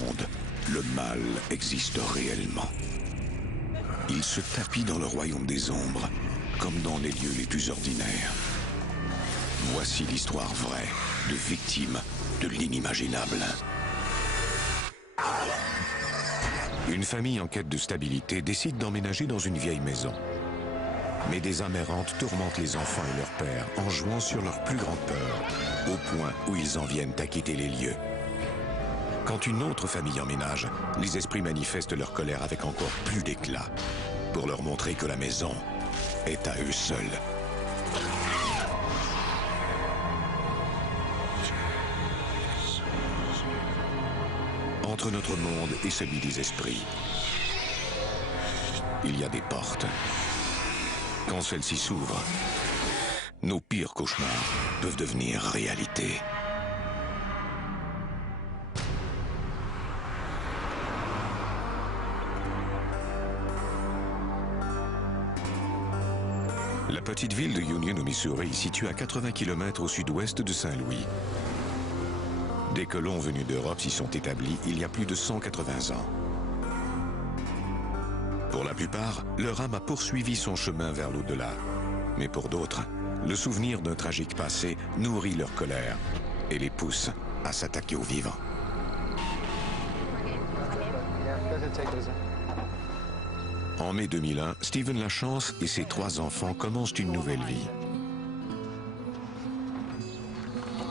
monde, le mal existe réellement. Il se tapit dans le royaume des ombres, comme dans les lieux les plus ordinaires. Voici l'histoire vraie de victimes de l'inimaginable. Une famille en quête de stabilité décide d'emménager dans une vieille maison. Mais des âmes errantes tourmentent les enfants et leur père en jouant sur leur plus grande peur, au point où ils en viennent à quitter les lieux. Quand une autre famille emménage, les esprits manifestent leur colère avec encore plus d'éclat, pour leur montrer que la maison est à eux seuls. Entre notre monde et celui des esprits, il y a des portes. Quand celles-ci s'ouvrent, nos pires cauchemars peuvent devenir réalité. La petite ville de Union au Missouri est située à 80 km au sud-ouest de Saint-Louis. Des colons venus d'Europe s'y sont établis il y a plus de 180 ans. Pour la plupart, leur âme a poursuivi son chemin vers l'au-delà. Mais pour d'autres, le souvenir d'un tragique passé nourrit leur colère et les pousse à s'attaquer aux vivants. En mai 2001, Steven Lachance et ses 3 enfants commencent une nouvelle vie.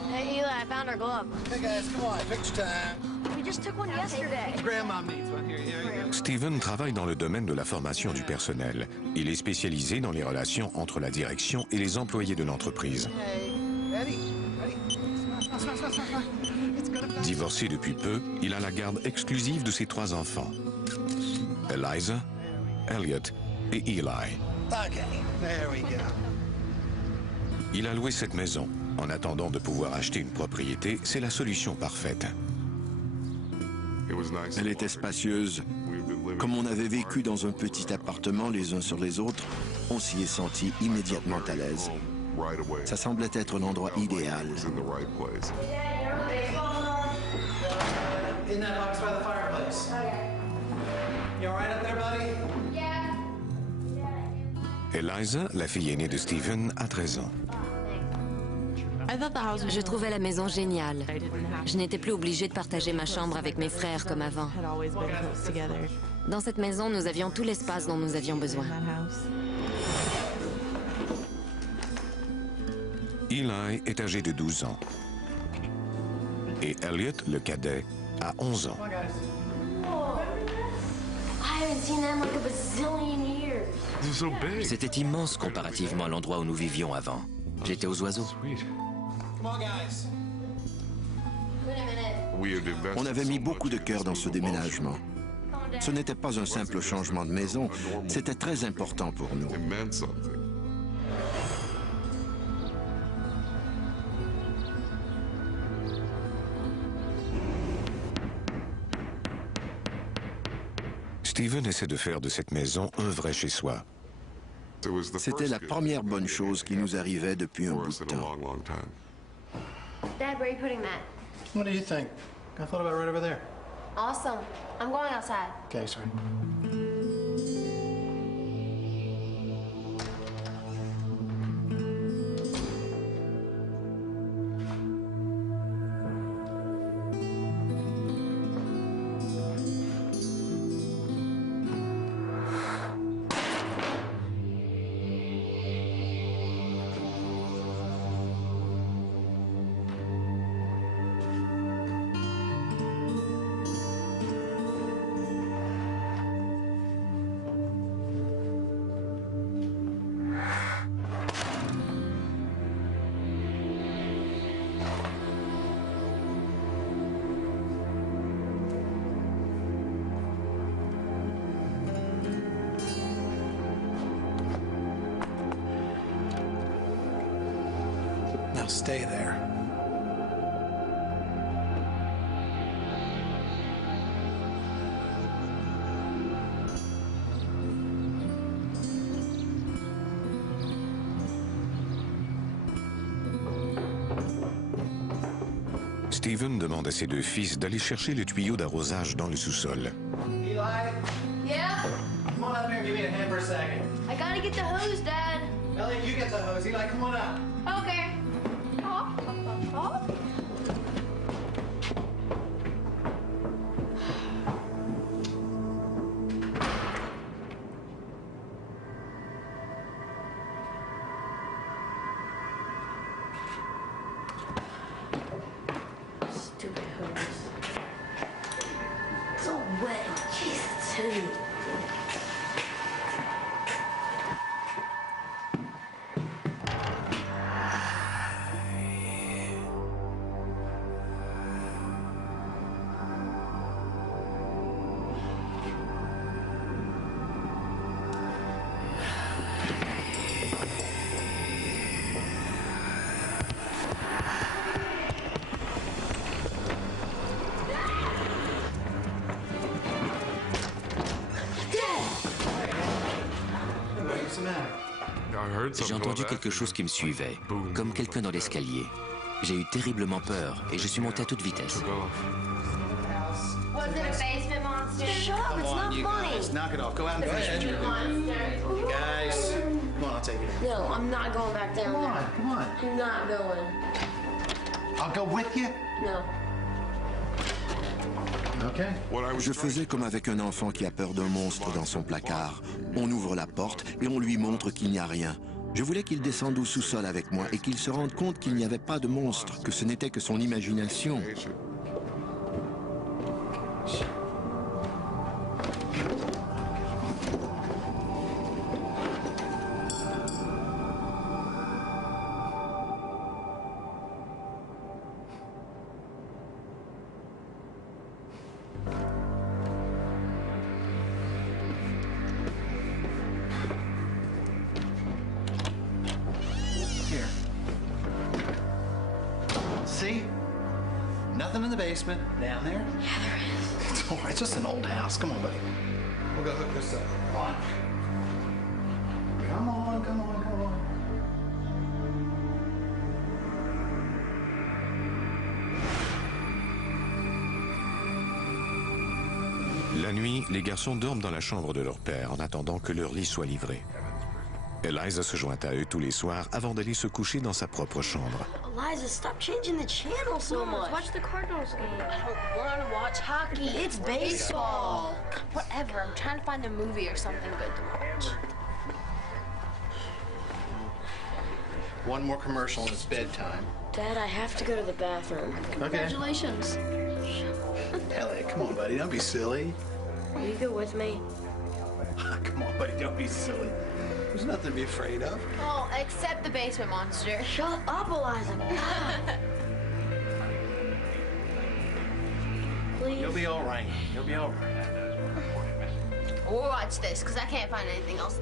Hey Eli, I found our glove. Hey guys, come on, picture time. We just took one yesterday. Grandma needs one. Here you go. Steven travaille dans le domaine de la formation du personnel. Il est spécialisé dans les relations entre la direction et les employés de l'entreprise. Hey, Eddie, Smile. It's gonna pass. Divorcé depuis peu, il a la garde exclusive de ses 3 enfants. Eliza, Elliot et Eli. Okay, there we go. Il a loué cette maison. En attendant de pouvoir acheter une propriété, c'est la solution parfaite. Elle était spacieuse. Comme on avait vécu dans un petit appartement les uns sur les autres, on s'y est senti immédiatement à l'aise. Ça semblait être l'endroit idéal. In that box by the fireplace. You all right up there, buddy? Eliza, la fille aînée de Steven, a 13 ans. Je trouvais la maison géniale. Je n'étais plus obligée de partager ma chambre avec mes frères comme avant. Dans cette maison, nous avions tout l'espace dont nous avions besoin. Eli est âgé de 12 ans. Et Elliot, le cadet, a 11 ans. Come on, guys. I haven't seen them like a bazillion years. C'était immense comparativement à l'endroit où nous vivions avant. J'étais aux oiseaux. Come on, guys. Wait a minute. On avait mis beaucoup de cœur dans ce déménagement. Ce n'était pas un simple changement de maison, c'était très important pour nous. Steven essaie de faire de cette maison un vrai chez-soi. C'était la première bonne chose qui nous arrivait depuis un bout de temps. Dad, where are you putting that? What do you think? I thought about right over there. Awesome. I'm going outside. Okay, sorry. Now stay there. Steven demande à ses deux fils d'aller chercher le tuyau d'arrosage dans le sous-sol. Eli, Yeah? come on up here and give me a hand for a second. I gotta get the hose, Dad. Elliot, you get the hose. Eli, come on up. Okay. Oh. Stupid hose. So wet. Jesus, too. What's the matter? J'ai entendu quelque chose qui me suivait, comme quelqu'un dans l'escalier. J'ai eu terriblement peur et je suis monté à toute vitesse. Was it a basement monster? Shut up, it's not You funny. guys, knock it off. Go out and finish your room. Guys, come on, I'll take you. No, I'm not going back down Come there. on, come on. I'm not going. I'll go with you. No. Okay. Je faisais comme avec un enfant qui a peur d'un monstre dans son placard. On ouvre la porte et on lui montre qu'il n'y a rien. Je voulais qu'il descende au sous-sol avec moi et qu'il se rende compte qu'il n'y avait pas de monstre, que ce n'était que son imagination. Here. See? Nothing in the basement. Down there? Yeah, there is. It's all right. It's just an old house. Come on, buddy. We'll go hook this up. Come on. Come on, come on, come on. La nuit, les garçons dorment dans la chambre de leur père en attendant que leur lit soit livré. Eliza se joint à eux tous les soirs avant d'aller se coucher dans sa propre chambre. Eliza, stop changing the channel so much. Watch the Cardinals game. I don't want to watch hockey. It's baseball. Whatever, I'm trying to find a movie or something good to watch. One more commercial and it's bedtime. Dad, I have to go to the bathroom. Congratulations. Elliot, come on, buddy. Don't be silly. Will you go with me? Come on, buddy. Don't be silly. There's nothing to be afraid of. Oh, except the basement monster. Shut up, Eliza. Please. You'll be all right. You'll be all right. We'll watch this, because I can't find anything else.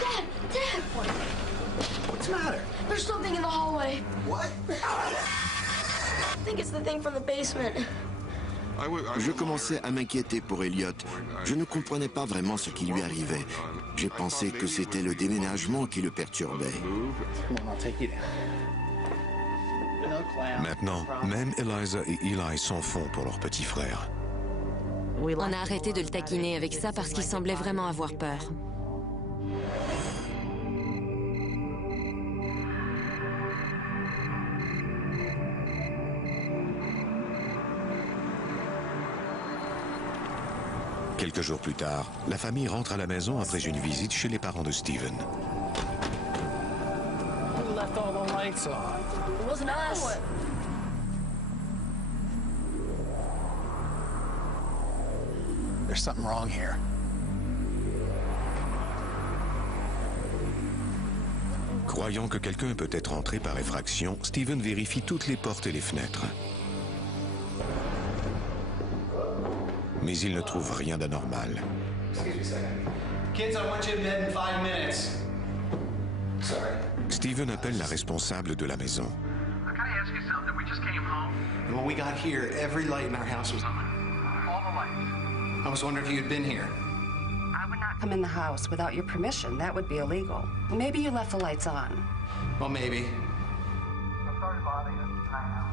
Dad! What's the matter? There's something in the hallway. What? I think it's the thing from the basement. Je commençais à m'inquiéter pour Elliot. Je ne comprenais pas vraiment ce qui lui arrivait. J'ai pensé que c'était le déménagement qui le perturbait. Come on, I'll take you down. No clown. Maintenant, même Eliza et Eli s'en font pour leur petit frère. On a arrêté de le taquiner avec ça parce qu'il semblait vraiment avoir peur. Quelques jours plus tard, la famille rentre à la maison après une visite chez les parents de Steven. Who left all the lights lights on. It wasn't us. There's something wrong here. Croyant que quelqu'un peut être entré par effraction, Steven vérifie toutes les portes et les fenêtres. Mais il ne trouve rien d'anormal. Excuse me a second. Kids, I want you in bed in 5 minutes. Sorry. Steven appelle la responsable de la maison. Can I ask you something? We just came home. When we got here, every light in our house was on. All the lights. I was wondering if you had been here. I would not. Come in the house without your permission. That would be illegal. Maybe you left the lights on. Well, maybe. I'm sorry to bother you. I know.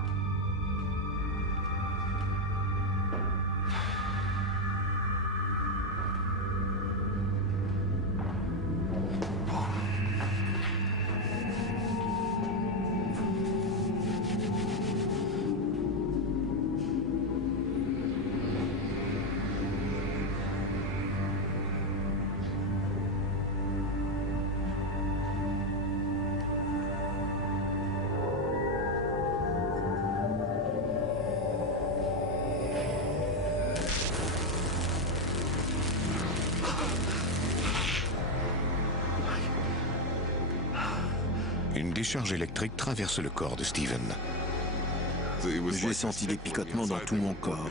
Une décharge électrique traverse le corps de Steven. J'ai senti des picotements dans tout mon corps.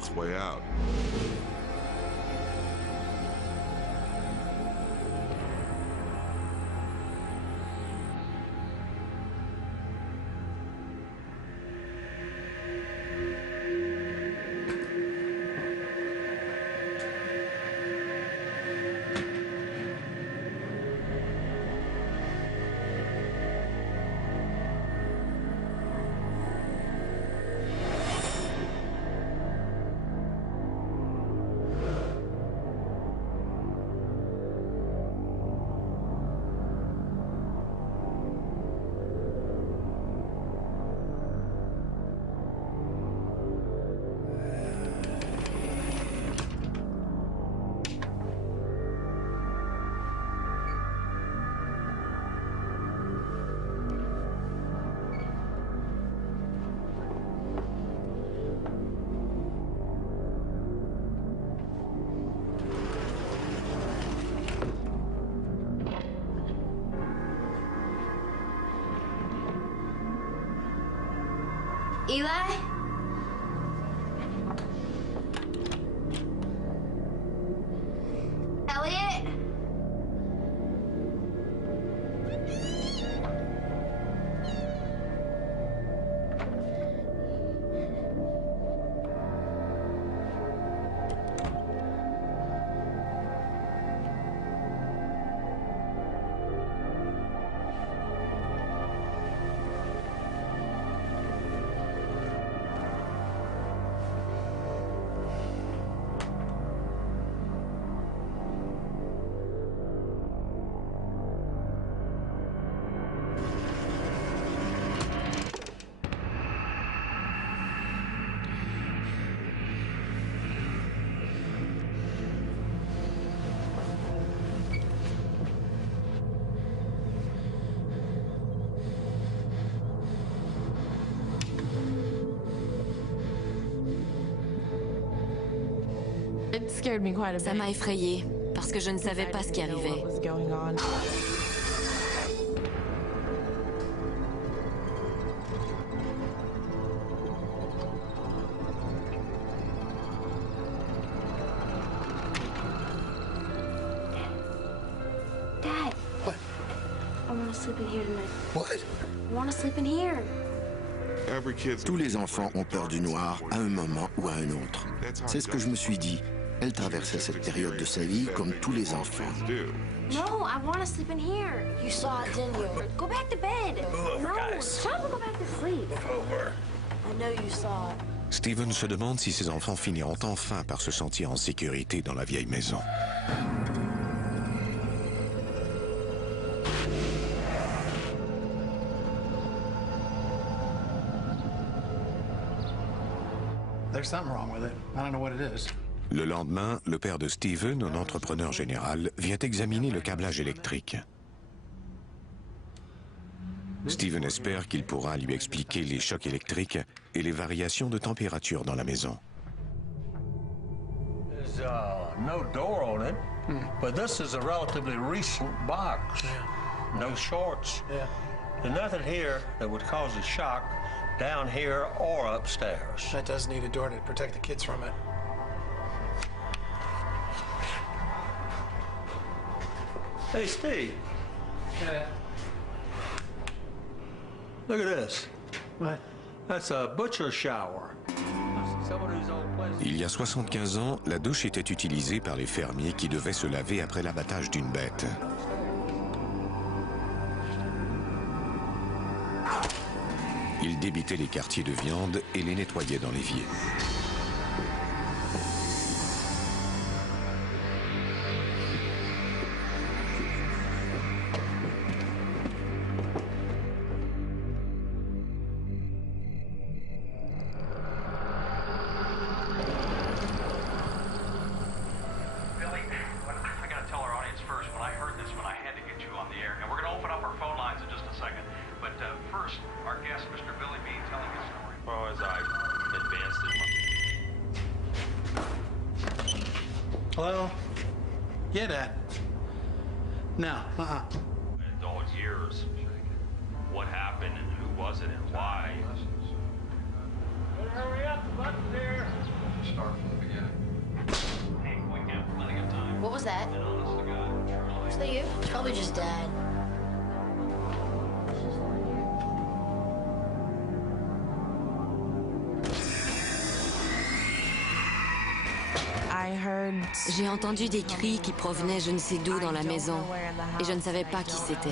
Eli? Elliot? Ça m'a effrayée, parce que je ne savais pas ce qui arrivait. Dad. What? I want to sleep in here tonight. What? I want to sleep in here. Tous les enfants ont peur du noir à un moment ou à un autre. C'est ce que je me suis dit. Elle traversait cette période de sa vie comme tous les enfants. No, I want to sleep in here. You saw it, didn't you? Go back to bed. No, stop and go back to sleep. I know you saw it. Steven se demande si ses enfants finiront enfin par se sentir en sécurité dans la vieille maison. There's something wrong with it. I don't know what it is. Le lendemain, le père de Steven, un entrepreneur général, vient examiner le câblage électrique. Steven espère qu'il pourra lui expliquer les chocs électriques et les variations de température dans la maison. There's no door on it, but this is a relatively recent box. No shorts. There's nothing here that would cause a shock down here or upstairs. That does need a door to protect the kids from it. Hey, Steve. Yeah. Look at this. What? That's a butcher shower. Some of these old places. Il y a 75 ans, la douche était utilisée par les fermiers qui devaient se laver après l'abattage d'une bête. Ils débitaient les quartiers de viande et les nettoyaient dans l'évier. Hello? Yeah, Dad. No, In all years, what happened and who was it and why? Hurry up, the button's here. Start from the beginning. Hey, we have plenty of time. What was that? And honest to God, truly. Was that you? It's probably just Dad. J'ai entendu des cris qui provenaient je ne sais d'où dans la maison et je ne savais pas qui c'était.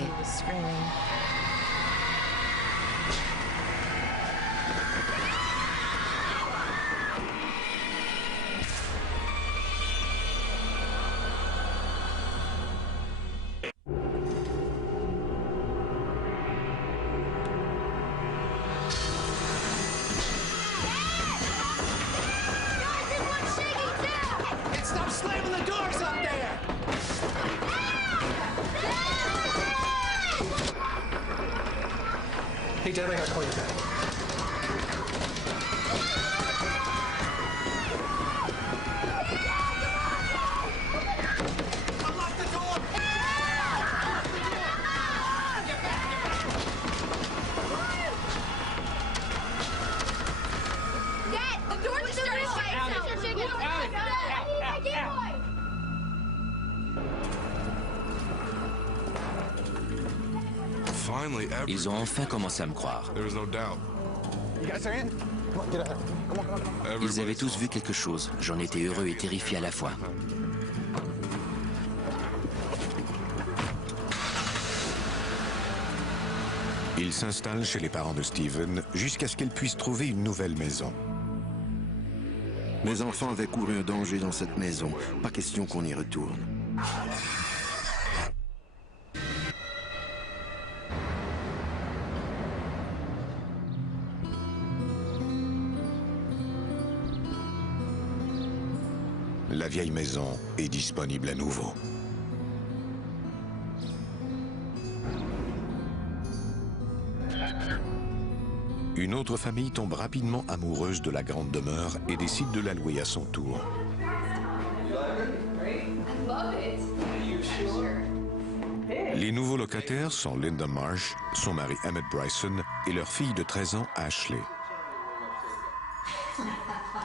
Hey, Dad, I gotta call you back. Unlock the door! Dad, the door just started by itself. I need my Game Boy. Ils ont enfin commencé à me croire. Ils avaient tous vu quelque chose. J'en étais heureux et terrifié à la fois. Ils s'installent chez les parents de Steven jusqu'à ce qu'ils puissent trouver une nouvelle maison. Mes enfants avaient couru un danger dans cette maison. Pas question qu'on y retourne. La vieille maison est disponible à nouveau. Une autre famille tombe rapidement amoureuse de la grande demeure et décide de la louer à son tour. Les nouveaux locataires sont Linda Marsh, son mari Emmett Bryson et leur fille de 13 ans Ashley.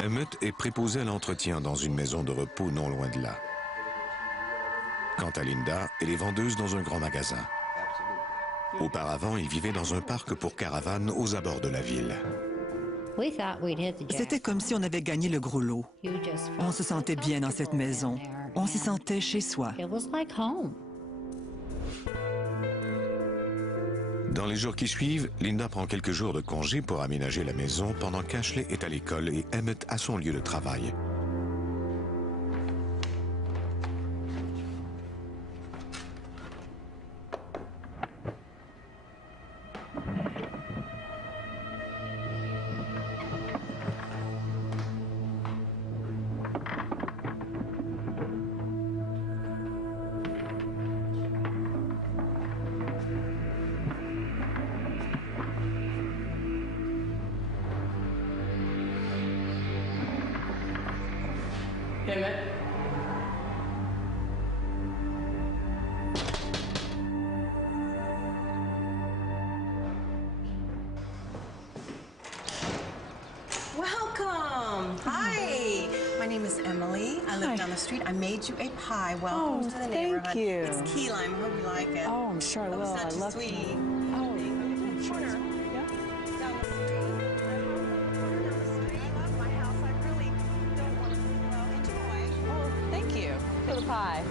Emmett est préposé à l'entretien dans une maison de repos non loin de là. Quant à Linda, elle est vendeuse dans un grand magasin. Auparavant, il vivait dans un parc pour caravanes aux abords de la ville. C'était comme si on avait gagné le gros lot. On se sentait bien dans cette maison. On s'y sentait chez soi. Dans les jours qui suivent, Linda prend quelques jours de congé pour aménager la maison pendant qu'Ashley est à l'école et Emmett à son lieu de travail. Hey, man. Welcome. Hi. My name is Emily. I live down the street. I made you a pie. Welcome to the neighborhood. Thank you. It's key lime. I hope you like it. Oh, I'm sure I will. It's not I too love sweet. Oh, I'm sure. Corner. Yeah. Down the street. I love my house. I really don't want to. Well, enjoy. Oh, thank you for the pie.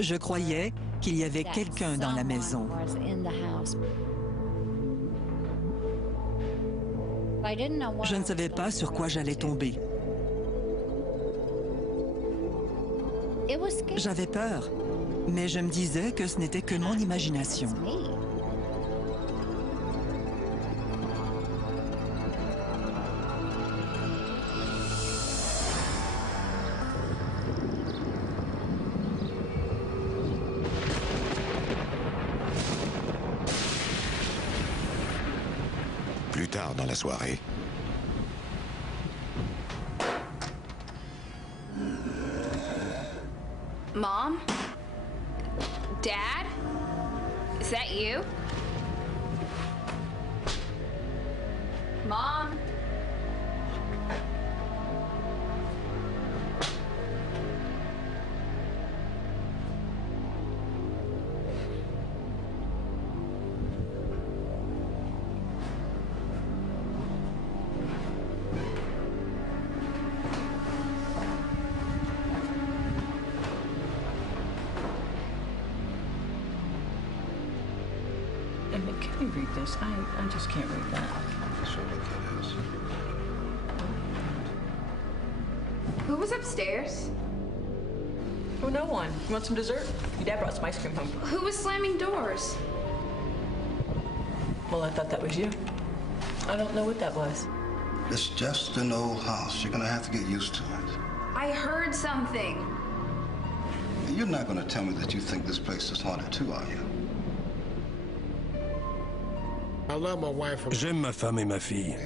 Je croyais qu'il y avait quelqu'un dans la maison. Je ne savais pas sur quoi j'allais tomber. J'avais peur, mais je me disais que ce n'était que mon imagination. Plus tard dans la soirée. Mom? Dad? Is that you? Mom? Can you read this? I just can't read that. Who was upstairs? Oh, no one. You want some dessert? Your dad brought some ice cream home. Who was slamming doors? Well, I thought that was you. I don't know what that was. It's just an old house. You're gonna have to get used to it. I heard something. You're not gonna tell me that you think this place is haunted too, are you? J'aime ma femme et ma fille,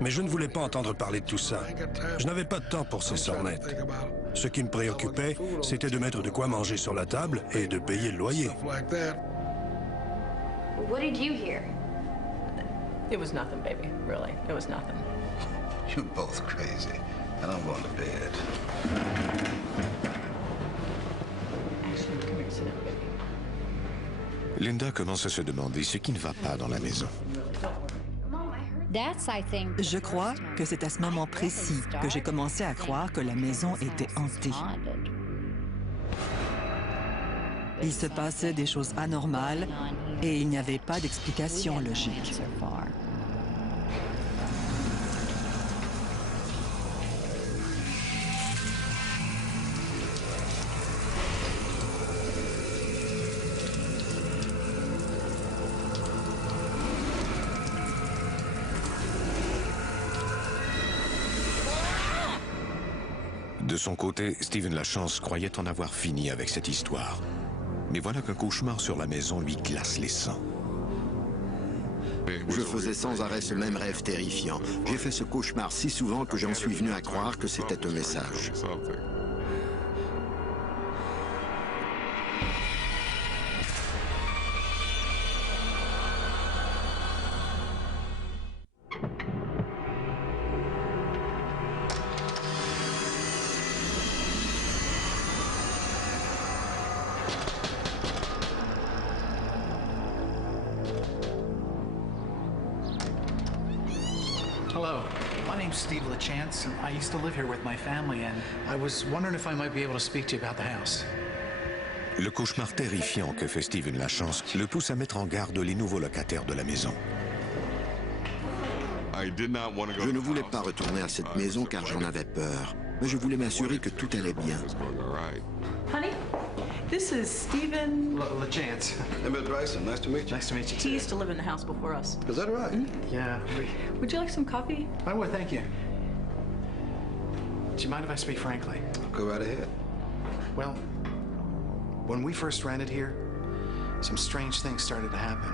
mais je ne voulais pas entendre parler de tout ça. Je n'avais pas de temps pour ces sornettes. Ce qui me préoccupait, c'était de mettre de quoi manger sur la table et de payer le loyer. What did you hear? It was nothing, baby. Really, it was nothing. You're both crazy, and I'm going to bed. Actually, come here, sit down, baby. Linda commence à se demander ce qui ne va pas dans la maison. Je crois que c'est à ce moment précis que j'ai commencé à croire que la maison était hantée. Il se passait des choses anormales et il n'y avait pas d'explication logique. De son côté, Steven Lachance croyait en avoir fini avec cette histoire. Mais voilà qu'un cauchemar sur la maison lui glace les sangs. Je faisais sans arrêt ce même rêve terrifiant. J'ai fait ce cauchemar si souvent que j'en suis venu à croire que c'était un message. Hello, my name's Steve LaChance, and I used to live here with my family, and I was wondering if I might be able to speak to you about the house. Le cauchemar terrifiant que fait Steven Lachance le pousse à mettre en garde les nouveaux locataires de la maison. Je ne voulais pas retourner à cette maison car j'en avais peur. Mais je voulais m'assurer que tout allait bien. Honey, this is Stephen LeChance. Emmett Bryson, nice to meet you. Nice to meet you, He too. used to live in the house before us. Is that right? Yeah. Would you like some coffee? I would, thank you. Do you mind if I speak frankly? Go right ahead. Well, when we first rented here, some strange things started to happen.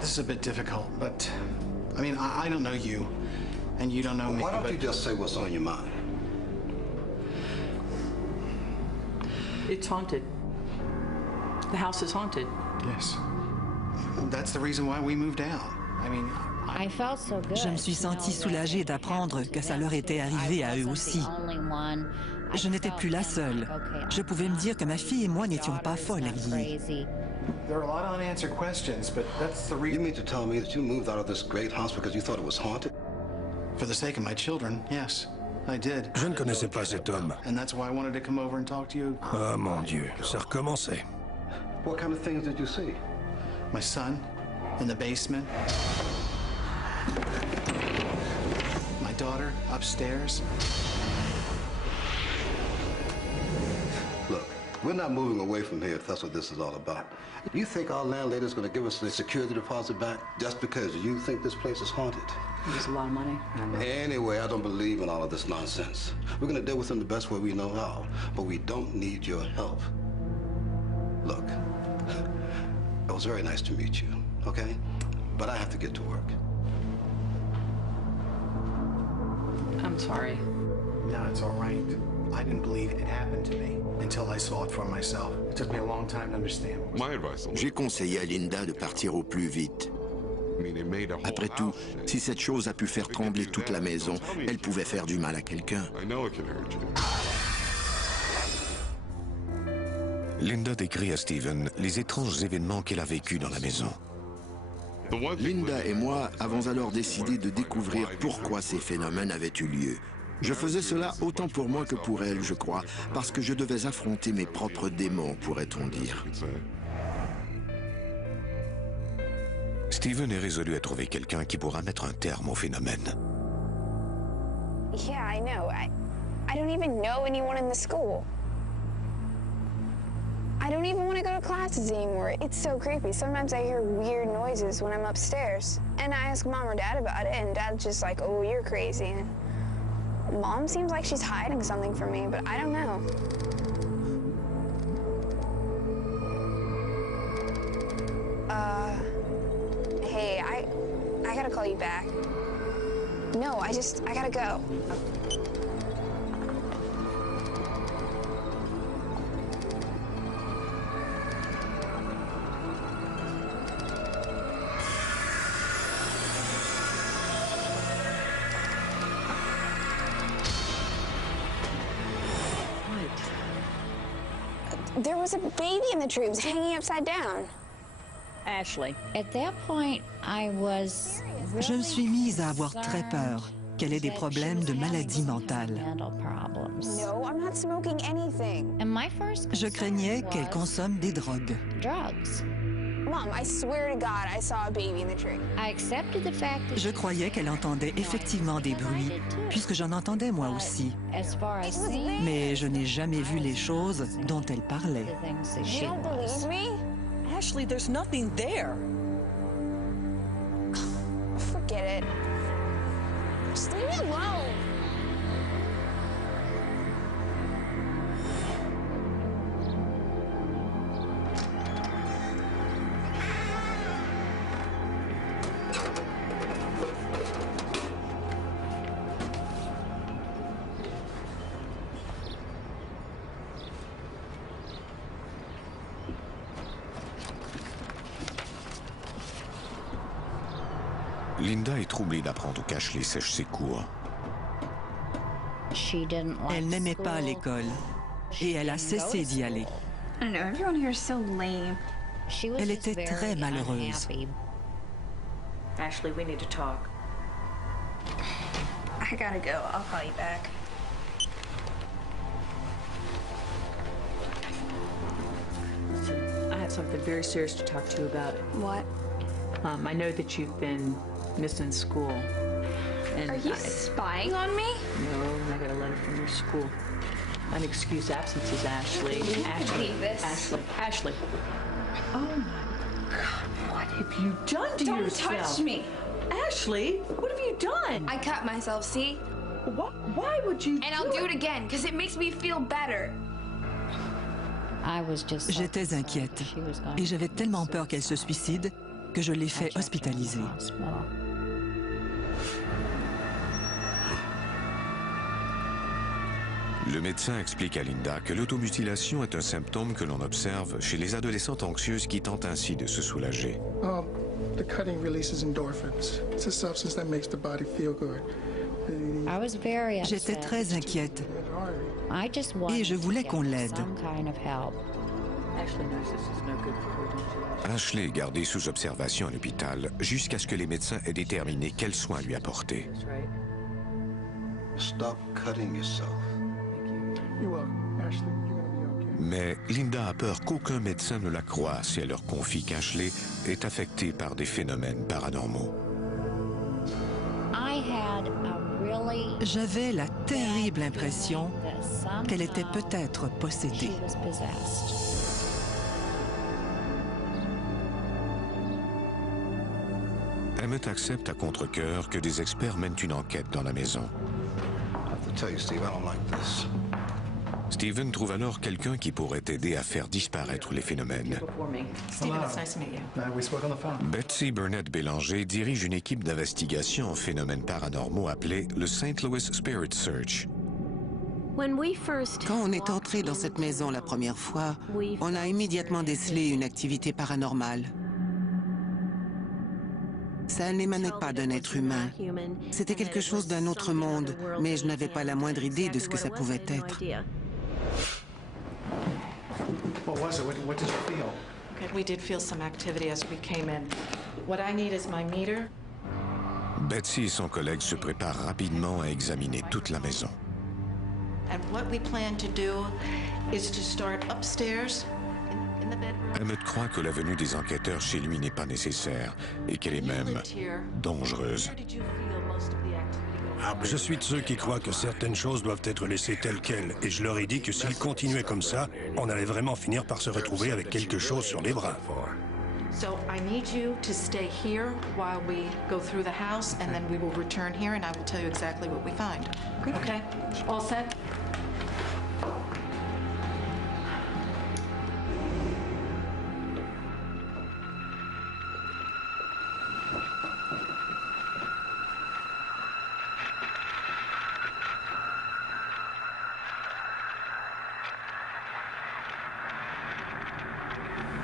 This is a bit difficult, but I mean, I don't know you, and you don't know me. Why don't but you just say what's on your mind? It's haunted. The house is haunted. Yes. That's the reason why we moved out. I mean, Je me suis sentie soulagée d'apprendre que ça leur était arrivé à eux aussi. Je n'étais plus la seule. Je pouvais me dire que ma fille et moi n'étions pas folles liées. there are a lot of unanswered questions, but that's the reason. You mean to tell me that you moved out of this great house because you thought it was haunted? For the sake of my children, yes, I did. Je ne connaissais pas cet homme. And that's why I wanted to come over and talk to you. Ah, mon Dieu, ça recommençait. What kind of things did you see? My son in the basement. My daughter upstairs. Look, we're not moving away from here if that's what this is all about. You think our landlady's going to give us the security deposit back just because you think this place is haunted? It's a lot of money. Anyway, I don't believe in all of this nonsense. We're going to deal with them the best way we know how, but we don't need your help. Look, it was very nice to meet you, okay? But I have to get to work. I'm sorry. No, it's all right. I didn't believe it happened to me until I saw it for myself. It took me a long time to understand. J'ai conseillé à Linda de partir au plus vite. Après tout, si cette chose a pu faire trembler toute la maison, elle pouvait faire du mal à quelqu'un. Linda décrit à Steven les étranges événements qu'elle a vécus dans la maison. Linda et moi avons alors décidé de découvrir pourquoi ces phénomènes avaient eu lieu. Je faisais cela autant pour moi que pour elle, je crois, parce que je devais affronter mes propres démons, pourrait-on dire. Steven est résolu à trouver quelqu'un qui pourra mettre un terme au phénomène. Yeah, I know. I don't even know anyone in the school. I don't even want to go to classes anymore. It's so creepy. Sometimes I hear weird noises when I'm upstairs. And I ask Mom or Dad about it, and Dad's just like, oh, you're crazy. And Mom seems like she's hiding something from me, but I don't know. Hey, I gotta call you back. No, I gotta go. There was a baby in the tree. It was hanging upside down. Ashley. At that point, I was Je me suis mise à avoir très peur qu'elle ait des problèmes de maladie mentale. No, I'm not smoking anything. Je craignais qu'elle consomme des drogues. Mom, I swear to God, I saw a baby in the tree. Je croyais qu'elle entendait effectivement des bruits, puisque j'en entendais moi aussi. Mais je n'ai jamais vu les choses dont elle parlait. You don't believe me? Ashley, there's nothing there. Forget it. Just leave me alone. Linda est troublée d'apprendre qu'Ashley sèche ses cours. Elle n'aimait pas l'école et elle a cessé d'y aller. I don't know, everyone here is so lame. Elle était très malheureuse. Ashley, we need to talk. I gotta go. I'll call you back. I had something very serious to talk to you about. What? I know that you've been missing school. And Are you spying on me? No, I got a letter from your school. Unexcused absences, Ashley. I can't believe this. Ashley. Oh my God, what have you done to Don't yourself? Don't touch me. Ashley, what have you done? I cut myself, see? What? Why would you And I'll do it again, because it makes me feel better. J'étais inquiète et j'avais tellement peur qu'elle se suicide que je l'ai fait hospitaliser. Le médecin explique à Linda que l'automutilation est un symptôme que l'on observe chez les adolescentes anxieuses qui tentent ainsi de se soulager. The cutting releases endorphins. It's a substance that makes the body feel good. J'étais très inquiète et je voulais qu'on l'aide. Ashley est gardée sous observation à l'hôpital jusqu'à ce que les médecins aient déterminé quels soins lui apporter. Stop cutting yourself. You're welcome, Ashley. You're gonna be okay. Mais Linda a peur qu'aucun médecin ne la croie si elle leur confie qu'Ashley est affectée par des phénomènes paranormaux. J'avais la terrible impression qu'elle était peut-être possédée. Emmett accepte à contre-cœur que des experts mènent une enquête dans la maison. Steven trouve alors quelqu'un qui pourrait aider à faire disparaître les phénomènes. Steven, it's nice to meet you. We spoke on the phone. Betsy Burnett Bélanger dirige une équipe d'investigation en phénomènes paranormaux appelée le St. Louis Spirit Search. Quand on est entré dans cette maison la première fois, on a immédiatement décelé une activité paranormale. Ça n'émanait pas d'un être humain. C'était quelque chose d'un autre monde, mais je n'avais pas la moindre idée de ce que ça pouvait être. What was it? What did you feel? Okay, we did feel some activity as we came in. What I need is my meter. Betsy et son collègue se préparent rapidement à examiner toute la maison. And what we plan to do is to start upstairs in the bedroom. Emmett croit que la venue des enquêteurs chez lui n'est pas nécessaire et qu'elle est même dangereuse. Je suis de ceux qui croient que certaines choses doivent être laissées telles quelles, et je leur ai dit que s'ils continuaient comme ça, on allait vraiment finir par se retrouver avec quelque chose sur les bras. So I need you to stay here while we go through the house, and then we will return here, and I will tell you exactly what we find. Okay? All set?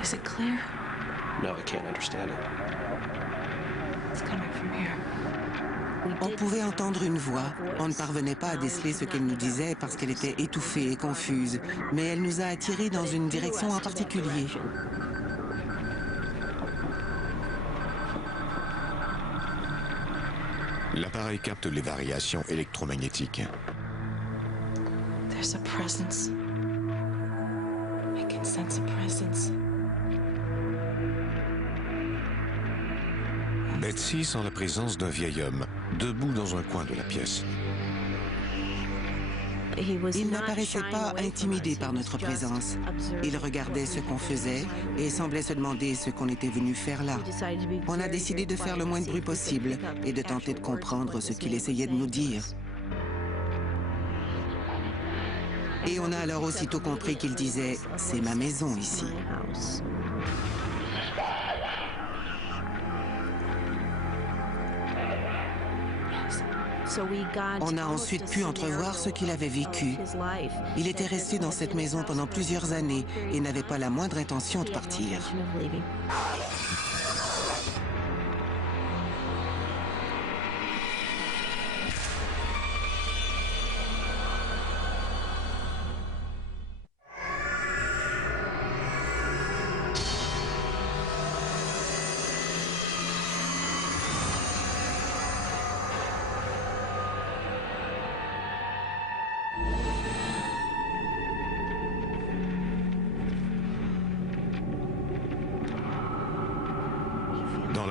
Is it clear? No, I can't understand it. It's coming from here. On pouvait entendre une voix. On ne parvenait pas à déceler ce qu'elle nous disait parce qu'elle était étouffée et confuse. Mais elle nous a attirés dans une direction en particulier. L'appareil capte les variations électromagnétiques. There's a presence. I can sense a presence. Betsy sent la présence d'un vieil homme, debout dans un coin de la pièce. Il n'apparaissait pas intimidé par notre présence. Il regardait ce qu'on faisait et semblait se demander ce qu'on était venu faire là. On a décidé de faire le moins de bruit possible et de tenter de comprendre ce qu'il essayait de nous dire. Et on a alors aussitôt compris qu'il disait « C'est ma maison ici ». On a ensuite pu entrevoir ce qu'il avait vécu. Il était resté dans cette maison pendant plusieurs années et n'avait pas la moindre intention de partir.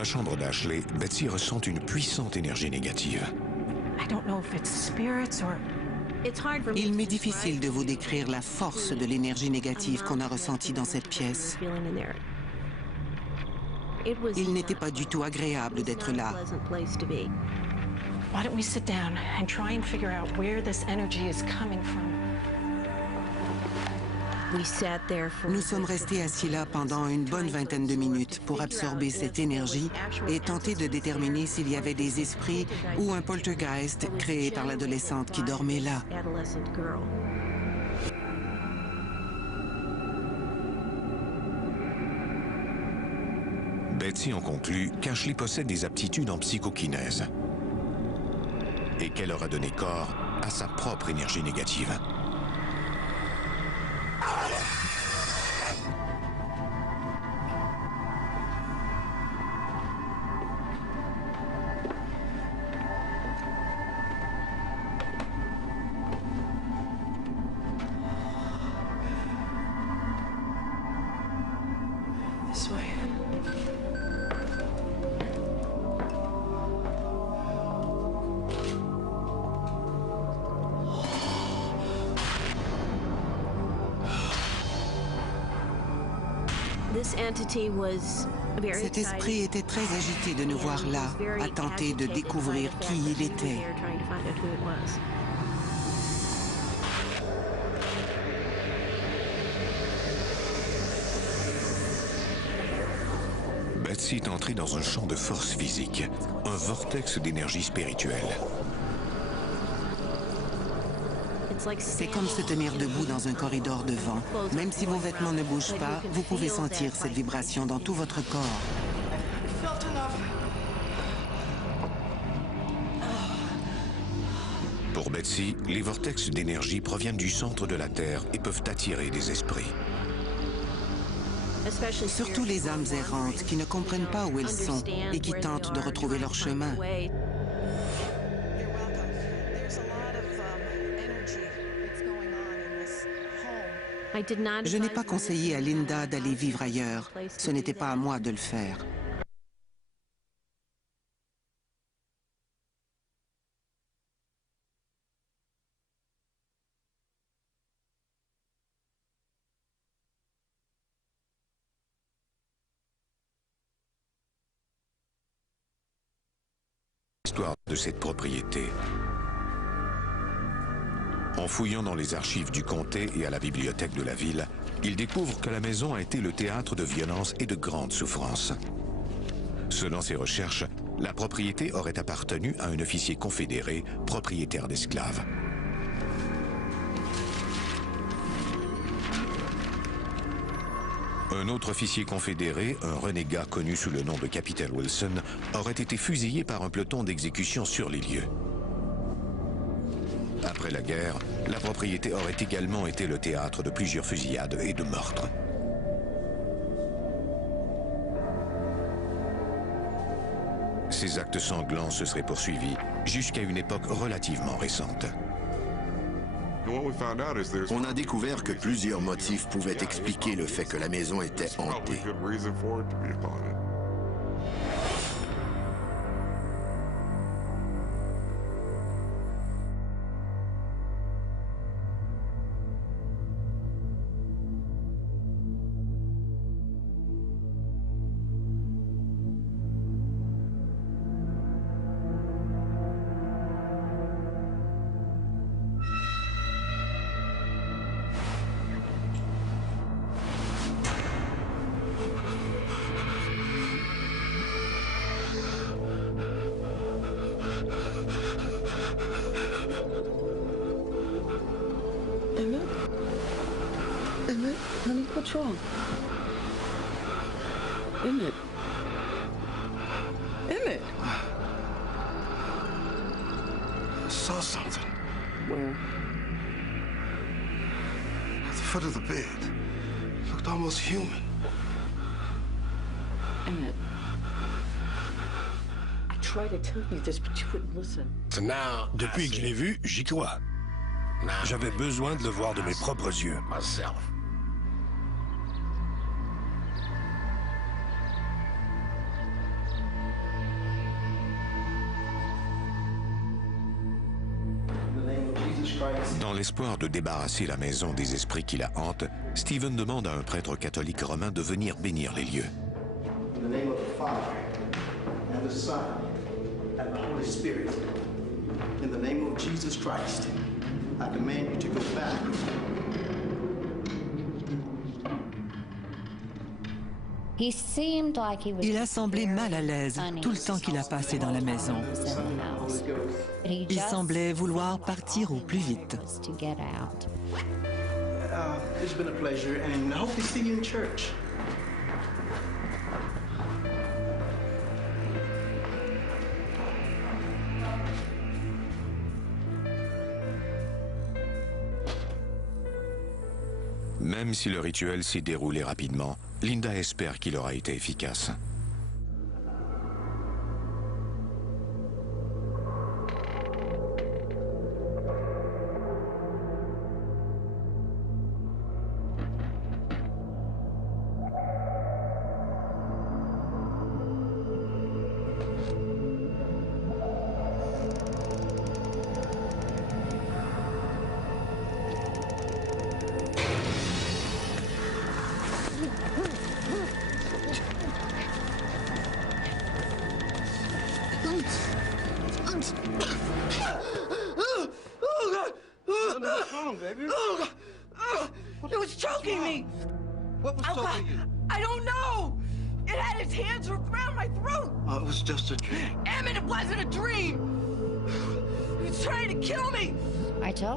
la chambre d'Ashley, Betsy ressent une puissante énergie négative. Il m'est difficile de vous décrire la force de l'énergie négative qu'on a ressentie dans cette pièce. Il n'était pas du tout agréable d'être là. Why don't we sit down and try and figure out where this energy is coming from? Nous sommes restés assis là pendant une bonne vingtaine de minutes pour absorber cette énergie et tenter de déterminer s'il y avait des esprits ou un poltergeist créé par l'adolescente qui dormait là. Betsy en conclut qu'Ashley possède des aptitudes en psychokinèse et qu'elle aura donné corps à sa propre énergie négative. This way. Cet esprit était très agité de nous voir là, à tenter de découvrir qui il était. Betsy est entrée dans un champ de force physique, un vortex d'énergie spirituelle. C'est comme se tenir debout dans un corridor de vent. Même si vos vêtements ne bougent pas, vous pouvez sentir cette vibration dans tout votre corps. Pour Betsy, les vortex d'énergie proviennent du centre de la Terre et peuvent attirer des esprits. Surtout les âmes errantes qui ne comprennent pas où elles sont et qui tentent de retrouver leur chemin. Je n'ai pas conseillé à Linda d'aller vivre ailleurs. Ce n'était pas à moi de le faire. L'histoire de cette propriété. En fouillant dans les archives du comté et à la bibliothèque de la ville, il découvre que la maison a été le théâtre de violences et de grandes souffrances. Selon ses recherches, la propriété aurait appartenu à un officier confédéré, propriétaire d'esclaves. Un autre officier confédéré, un renégat connu sous le nom de Capitaine Wilson, aurait été fusillé par un peloton d'exécution sur les lieux. Après la guerre, la propriété aurait également été le théâtre de plusieurs fusillades et de meurtres. Ces actes sanglants se seraient poursuivis jusqu'à une époque relativement récente. On a découvert que plusieurs motifs pouvaient expliquer le fait que la maison était hantée. Emmett, honey, what's wrong? Emmett. Emmett! I saw something. Where? At the foot of the bed. It looked almost human. Emmett. I tried to tell you this, but you wouldn't listen. Depuis que je l'ai vu, j'y crois. J'avais besoin de le voir de mes propres yeux. Dans l'espoir de débarrasser la maison des esprits qui la hantent, Stephen demande à un prêtre catholique romain de venir bénir les lieux. In the name of the Father, and the Son, and the Holy Spirit, in the name of Jesus Christ, I command you to go back. Il a semblé mal à l'aise tout le temps qu'il a passé dans la maison. Il semblait vouloir partir au plus vite. It's been a pleasure, and I hope to see you in church. Même si le rituel s'est déroulé rapidement, Linda espère qu'il aura été efficace. It was choking me. What was choking you? I don't know. It had its hands around my throat. Oh, it was just a dream. Emmett, it wasn't a dream. He was trying to kill me.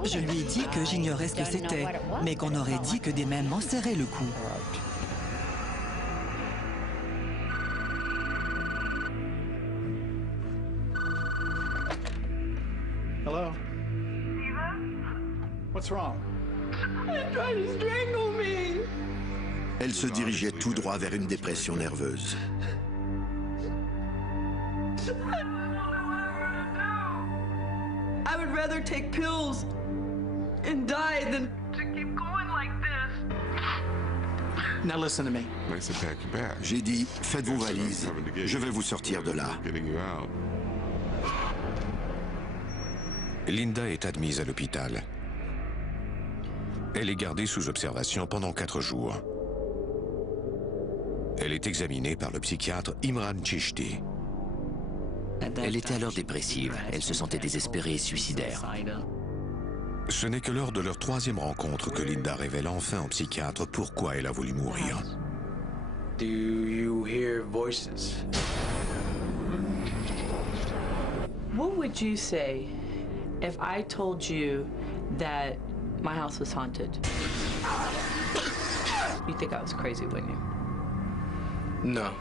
Je lui ai dit que j'ignorais ce que c'était, mais qu'on aurait dit que des mains m'en serraient le cou. Hello? What's wrong? They're trying to strangle me. Elle se dirigeait tout droit vers une dépression nerveuse. I would rather take pills and die than To keep going like this. Now listen to me. J'ai dit, faites vos valises, je vais vous sortir de là. Linda est admise à l'hôpital. Elle est gardée sous observation pendant 4 jours. Elle est examinée par le psychiatre Imran Chishti. Elle était alors dépressive, elle se sentait désespérée et suicidaire. Ce n'est que lors de leur 3e rencontre que Linda révèle enfin au psychiatre pourquoi elle a voulu mourir. Do you hear voices? What would you say if I told you that my house was haunted? You'd think I was crazy, wouldn't you? No,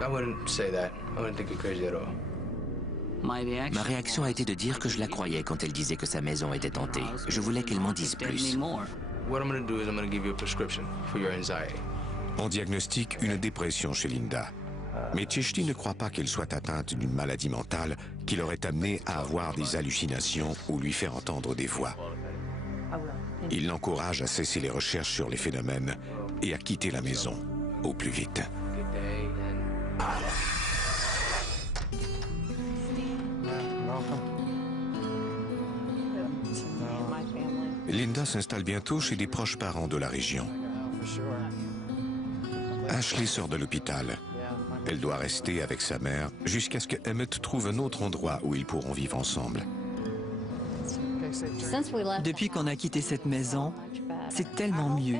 I wouldn't say that. I wouldn't think you're crazy at all. Ma réaction a été de dire que je la croyais quand elle disait que sa maison était hantée. Je voulais qu'elle m'en dise plus. What I'm going to do is I'm going to give you a prescription for your anxiety. On diagnostique une dépression chez Linda. Mais Chishti ne croit pas qu'elle soit atteinte d'une maladie mentale qui l'aurait amenée à avoir des hallucinations ou lui faire entendre des voix. Il l'encourage à cesser les recherches sur les phénomènes et à quitter la maison au plus vite. Linda s'installe bientôt chez des proches parents de la région. Ashley sort de l'hôpital. Elle doit rester avec sa mère jusqu'à ce que Emmett trouve un autre endroit où ils pourront vivre ensemble. Depuis qu'on a quitté cette maison, c'est tellement mieux.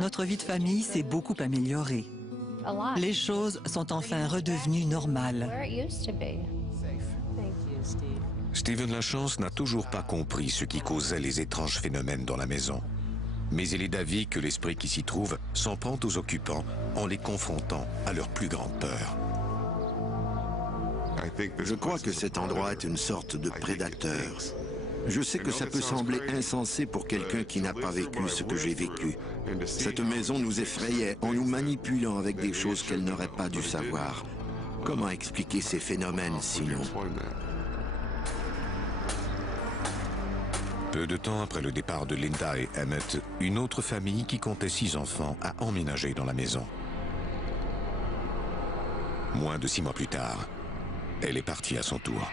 Notre vie de famille s'est beaucoup améliorée. Les choses sont enfin redevenues normales. Stephen Lachance n'a toujours pas compris ce qui causait les étranges phénomènes dans la maison. Mais il est d'avis que l'esprit qui s'y trouve s'en prend aux occupants en les confrontant à leur plus grande peur. Je crois que cet endroit est une sorte de prédateur. Je sais que ça peut sembler insensé pour quelqu'un qui n'a pas vécu ce que j'ai vécu. Cette maison nous effrayait en nous manipulant avec des choses qu'elle n'aurait pas dû savoir. Comment expliquer ces phénomènes sinon? Peu de temps après le départ de Linda et Emmett, une autre famille qui comptait 6 enfants a emménagé dans la maison. Moins de 6 mois plus tard, elle est partie à son tour.